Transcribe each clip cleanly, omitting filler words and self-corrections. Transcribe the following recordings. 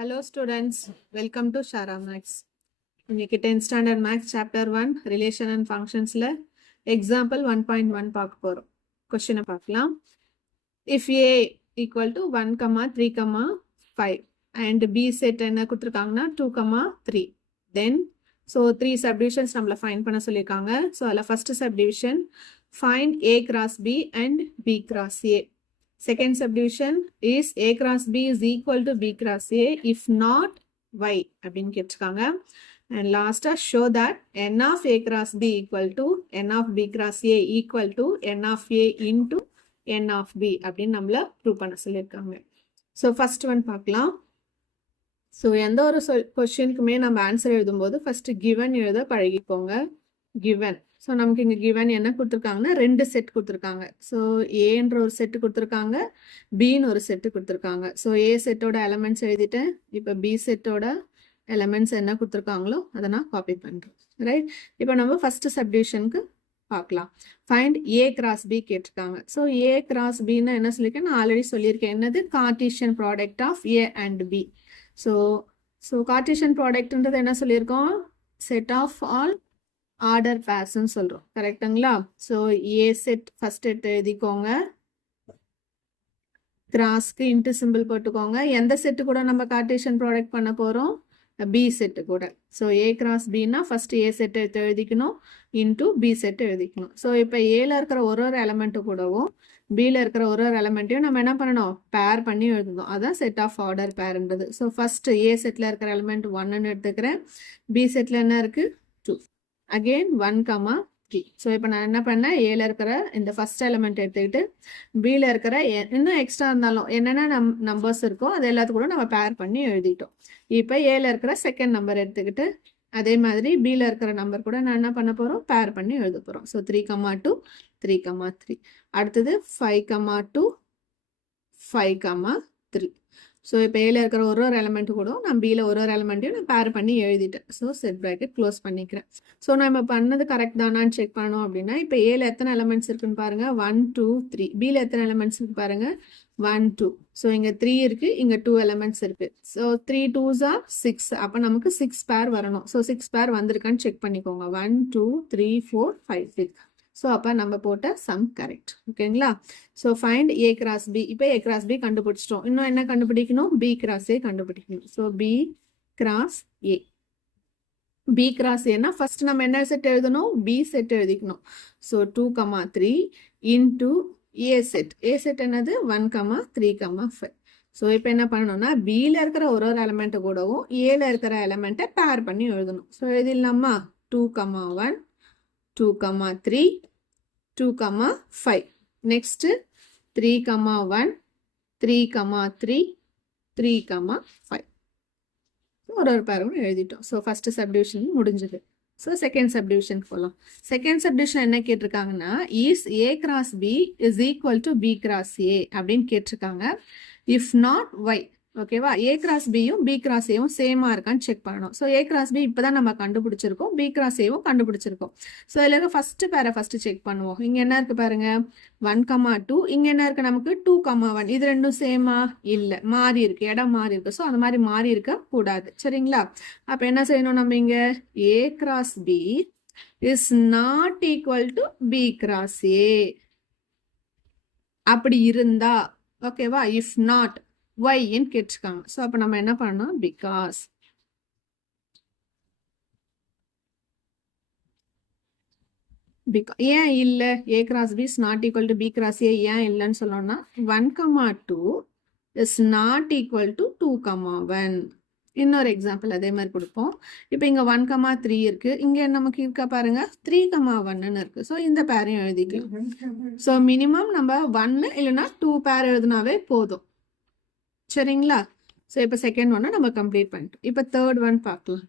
Hello students, welcome to Shara Max. இன்னைக்கு 10th standard max chapter 1 relation and functionsல example 1.1 பார்க்க போறோம். Question பார்க்கலாம். If A equal to 1, 3, 5 and B set என்ன கொடுத்திருக்காங்கன்னா 2, 3. Then so 3 subdivisions நம்மள find பண்ண சொல்லிருக்காங்க. So அதுல first subdivision find A cross B and B cross A. Second subdivision is A cross B is equal to B cross A. If not, why? அப்படின்னு கேட்டிருக்காங்க. And last show that n of A cross B equal to n of B cross A equal to n of A into n of B அப்படின்னு நம்மள prove பண்ண சொல்லியிருக்காங்க. So first one பார்க்கலாம். So எந்த ஒரு கொஸ்டினுக்குமே நம்ம ஆன்சர் எழுதும்போது first given எழுத பழகிக்கோங்க. கிவன். ஸோ நமக்கு இங்கே கிவன் என்ன கொடுத்துருக்காங்கன்னா 2 செட் கொடுத்துருக்காங்க. ஸோ ஏன்ற ஒரு செட்டு கொடுத்துருக்காங்க, பின்னு ஒரு செட்டு கொடுத்துருக்காங்க. ஸோ ஏ செட்டோட எலமெண்ட்ஸ் எழுதிட்டேன். இப்போ பி செட்டோட எலமெண்ட்ஸ் என்ன கொடுத்துருக்காங்களோ அதை நான் காப்பி பண்ணுறேன். ரைட். இப்போ நம்ம ஃபர்ஸ்ட் சப்டிவிஷனுக்கு பார்க்கலாம். ஃபைண்ட் ஏ கிராஸ் பி கேட்டிருக்காங்க. ஸோ ஏ கிராஸ் பின்னு என்ன சொல்லியிருக்கேன், நான் ஆல்ரெடி சொல்லியிருக்கேன். என்னது? Cartesian product of A and B. So Cartesian ப்ராடக்ட்ன்றது என்ன சொல்லியிருக்கோம்? செட் ஆஃப் ஆல் ஆர்டர் பேர்ஸ்ன்னு சொல்கிறோம். கரெக்டுங்களா? ஸோ ஏ செட் ஃபர்ஸ்ட் எழுதிக்கோங்க. கிராஸ்க்கு இன்ட்டு சிம்பிள் போட்டுக்கோங்க. எந்த செட்டு கூட நம்ம கார்ட்டீசியன் ப்ராடக்ட் பண்ண போகிறோம்? பி செட்டு கூட. ஸோ ஏ கிராஸ் பின்னா ஃபர்ஸ்ட் ஏ செட் எடுத்து எழுதிக்கணும், இன்ட்டு பி செட் எழுதிக்கணும். ஸோ இப்போ ஏல இருக்கிற ஒரு எலமெண்ட்டு கூடவும் பியில் இருக்கிற ஒரு எலமெண்ட்டையும் நம்ம என்ன பண்ணணும்? பேர் பண்ணி எழுதணும். அதான் செட் ஆஃப் ஆர்டர் பேர்ன்றது. ஸோ ஃபர்ஸ்ட் ஏ செட்டில் இருக்கிற எலமெண்ட் 1ன்னு எடுத்துக்கிறேன். பி செட்டில் என்ன இருக்குது? 2. அகெயின் 1, 3. ஸோ இப்போ நான் என்ன பண்ணேன், ஏல இருக்கிற இந்த ஃபர்ஸ்ட் எலிமெண்ட் எடுத்துக்கிட்டு பியில் இருக்கிற இன்னும் எக்ஸ்ட்ரா இருந்தாலும் என்னென்ன நம்பர்ஸ் இருக்கோ அது எல்லாத்துக்கும் கூட நம்ம பேர் பண்ணி எழுதிட்டோம். இப்போ ஏல இருக்கிற செகண்ட் நம்பர் எடுத்துக்கிட்டு அதே மாதிரி பியில் இருக்கிற நம்பர் கூட நான் என்ன பண்ண போகிறோம்? பேர் பண்ணி எழுத போகிறோம். ஸோ 3, 2, 3, 3. அடுத்தது 5, 2, 5, 3. ஸோ இப்போ ஏல இருக்கிற ஒரு எலமெண்ட் கூட நான் பியில் ஒரு எலமெண்ட்டையும் நான் பேர் பண்ணி எழுதிட்டேன். ஸோ செட் ப்ராக்கெட் க்ளோஸ் பண்ணிக்கிறேன். ஸோ நம்ம பண்ணது கரெக்ட் தானான்னு செக் பண்ணோம் அப்படின்னா இப்போ ஏல எத்தனை எலமெண்ட்ஸ் இருக்குன்னு பாருங்க. 1, 2, 3. பியில் எத்தனை எலமெண்ட்ஸ் இருக்கு பாருங்க. 1, 2. ஸோ இங்கே 3 இருக்கு, இங்கே 2 எலமெண்ட்ஸ் இருக்கு. So 3 2s are 6. அப்போ நமக்கு 6 பேர் வரணும். ஸோ 6 பேர் வந்திருக்கான்னு செக் பண்ணிக்கோங்க. 1, 2, 3, 4, 5, 6. ஸோ அப்போ நம்ம போட்ட சம் கரெக்ட். ஓகேங்களா? So find A cross B. இப்போ ஏ கிராஸ் பி கண்டுபிடிச்சிட்டோம். இன்னும் என்ன கண்டுபிடிக்கணும்? பி கிராஸ் ஏ கண்டுபிடிக்கணும். So B cross A. B cross ஏன்னா ஃபர்ஸ்ட் நம்ம என்ன செட் எழுதணும்? பி செட் எழுதிக்கணும். So 2, 3 into A set. A set என்னது? 1, 3, 5. ஸோ இப்போ என்ன பண்ணணும்னா பியில் இருக்கிற ஒரு எலமெண்ட்டை கூடவும் ஏல இருக்கிற எலமெண்ட்டை பேர் பண்ணி எழுதணும். ஸோ எழுதிடலாமா? 2, 1, 2, 3, 2, 5. Next 3, 1, 3, 3, 3, 5. ஒரு பேரும் எழுதிட்டோம். ஸோ ஃபர்ஸ்ட் சப்டிவிஷன் முடிஞ்சது. ஸோ செகண்ட் சப்டிவிஷன் போகலாம். செகண்ட் சப்டிவிஷன் என்ன கேட்டிருக்காங்கன்னா is A cross B is equal to B cross A அப்படின்னு கேட்டிருக்காங்க. If not why. ஓகேவா? ஏ கிராஸ் பியும் பி கிராஸ் ஏவும் சேமாக இருக்கான்னு செக் பண்ணணும். ஸோ ஏ கிராஸ் பி இப்போ தான் நம்ம கண்டுபிடிச்சிருக்கோம், பி கிராஸ் ஏவும் கண்டுபிடிச்சிருக்கோம். ஸோ இதில் இருக்க ஃபர்ஸ்ட் பேரை ஃபர்ஸ்ட் செக் பண்ணுவோம். இங்கே என்ன இருக்குது பாருங்க, 1, 2. இங்கே என்ன இருக்குது நமக்கு? 2, 1. இது ரெண்டும் சேமா? இல்லை, மாறி இருக்கு, இடம் மாறி இருக்கு. ஸோ அந்த மாதிரி மாறி இருக்க கூடாது. சரிங்களா? அப்போ என்ன செய்யணும் நம்ம இங்கே? A cross B is not equal to B cross A. அப்படி இருந்தா ஓகேவா? இஃப் நாட் ஒய்ன்னு கேட்டிருக்காங்க. ஸோ அப்போ நம்ம என்ன பண்ணணும்? பிகாஸ். ஏன் இல்லை? A cross B is not equal to B cross A ஏன் இல்லைன்னு சொல்லணும்னா 1, 2 இஸ் நாட் ஈக்குவல் டு 2, 1. இன்னொரு எக்ஸாம்பிள் அதே மாதிரி கொடுப்போம். இப்போ இங்கே 1, 3 இருக்கு, இங்கே நமக்கு இருக்கா பாருங்க 3, 1ன்னு இருக்கு. ஸோ இந்த பேரையும் எழுதிக்கலாம். ஸோ மினிமம் நம்ம 1 இல்லைன்னா 2 பேர் எழுதினாவே போதும். சரிங்களா? ஸோ இப்போ செகண்ட் ஒன்னை நம்ம கம்ப்ளீட் பண்ணிட்டோம். இப்போ தேர்ட் ஒன் பார்க்கலாம்.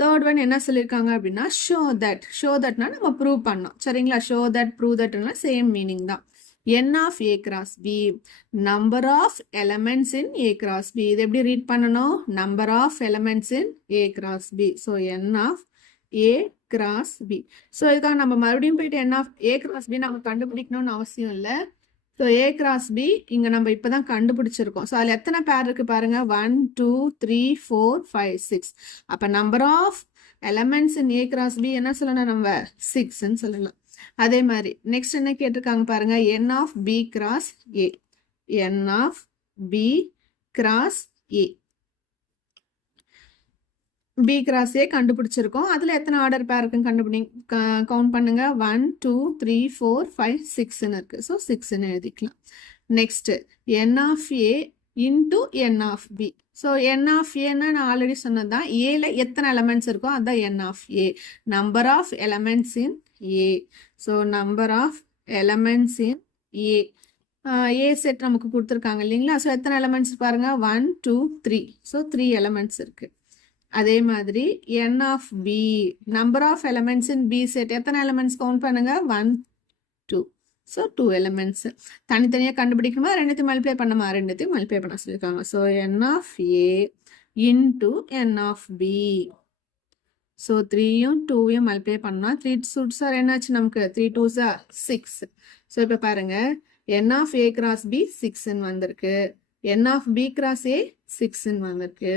தேர்ட் ஒன் என்ன சொல்லியிருக்காங்க அப்படின்னா ஷோ தட். ஷோ தட்னா நம்ம ப்ரூவ் பண்ணோம். சரிங்களா? ஷோ தட், ப்ரூவ் தட்னா சேம் மீனிங் தான். n of a cross b, number of elements in a cross b. இது எப்படி ரீட் பண்ணணும்? number of elements in a cross b. So n of a cross b. So இதுக்காக நம்ம மறுபடியும் போயிட்டு n of a cross b நம்ம கண்டுபிடிக்கணும்னு அவசியம் இல்லை. ஸோ ஏ கிராஸ் பி இங்கே நம்ம இப்போ தான் கண்டுபிடிச்சிருக்கோம். ஸோ அதில் எத்தனை பேர் இருக்குது பாருங்கள், 1 2 3 4 5 6. அப்போ number of elements in A cross B என்ன சொல்லணும், நம்ம 6ன்னு சொல்லலாம். அதே மாதிரி நெக்ஸ்ட் என்ன கேட்டிருக்காங்க பாருங்க, n of B cross A, n of B cross A. B cross A கண்டுபிடிச்சிருக்கோம். அதில் எத்தனை ஆர்டர் பேர் இருக்குன்னு கவுண்ட் பண்ணுங்க. 1 2 3 4 5 6ன்னு இருக்கு. ஸோ 6ன்னு எழுதிக்கலாம். Next n of A into n of B. So n of ஏன்னா நான் ஆல்ரெடி சொன்னது தான், ஏல எத்தனை எலமெண்ட்ஸ் இருக்கோ அதுதான் n of A. Number of elements in A. So number of elements in A. A set நமக்கு கொடுத்துருக்காங்க இல்லைங்களா. ஸோ எத்தனை எலமெண்ட்ஸ் பாருங்க, 1 2 3. ஸோ 3 எலமெண்ட்ஸ் இருக்கு. அதே மாதிரி n of B, number of elements in B set, எத்தனை எலமெண்ட்ஸ் கவுண்ட் பண்ணுங்க, 1 2. So 2 elements. தனித்தனியாக கண்டுபிடிக்கணுமா, ரெண்டுத்தையும் மல்டிப்ளை பண்ணுமா, ரெண்டுத்தையும் மல்டிப்ளை பண்ண சொல்லியிருக்காங்க. So n of A into n of B. So 3யும் 2யும் மல்டிப்ளை பண்ணால் 3 2s என்னாச்சு நமக்கு, 3 2s 6. ஸோ இப்போ பாருங்க, n of A cross B 6ன்னு வந்திருக்கு, n of B cross A 6ன்னு வந்திருக்கு,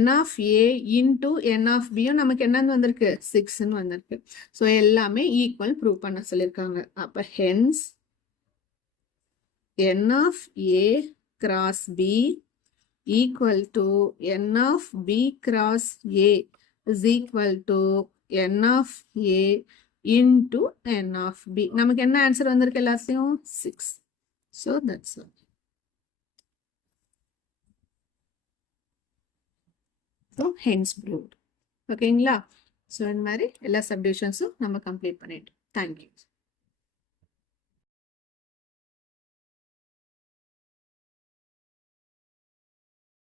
n of A into n of பியும் நமக்கு என்னன்னு வந்திருக்கு, 6ன்னு வந்திருக்கு. ஸோ எல்லாமே ஈக்குவல் ப்ரூவ் பண்ண சொல்லியிருக்காங்க. அப்போ hence n of A cross B equal to n of B cross A is equal to n of a into n of b. நமக்கு என்ன ஆன்சர் வந்திருக்கு எல்லாத்தையும், 6. So that's all. So hence proved. ஓகேங்களா. So இந்த மாதிரி எல்லா சப்டிவிஷன்ஸும் நம்ம complete பண்ணிட்டோம். தேங்க்யூ.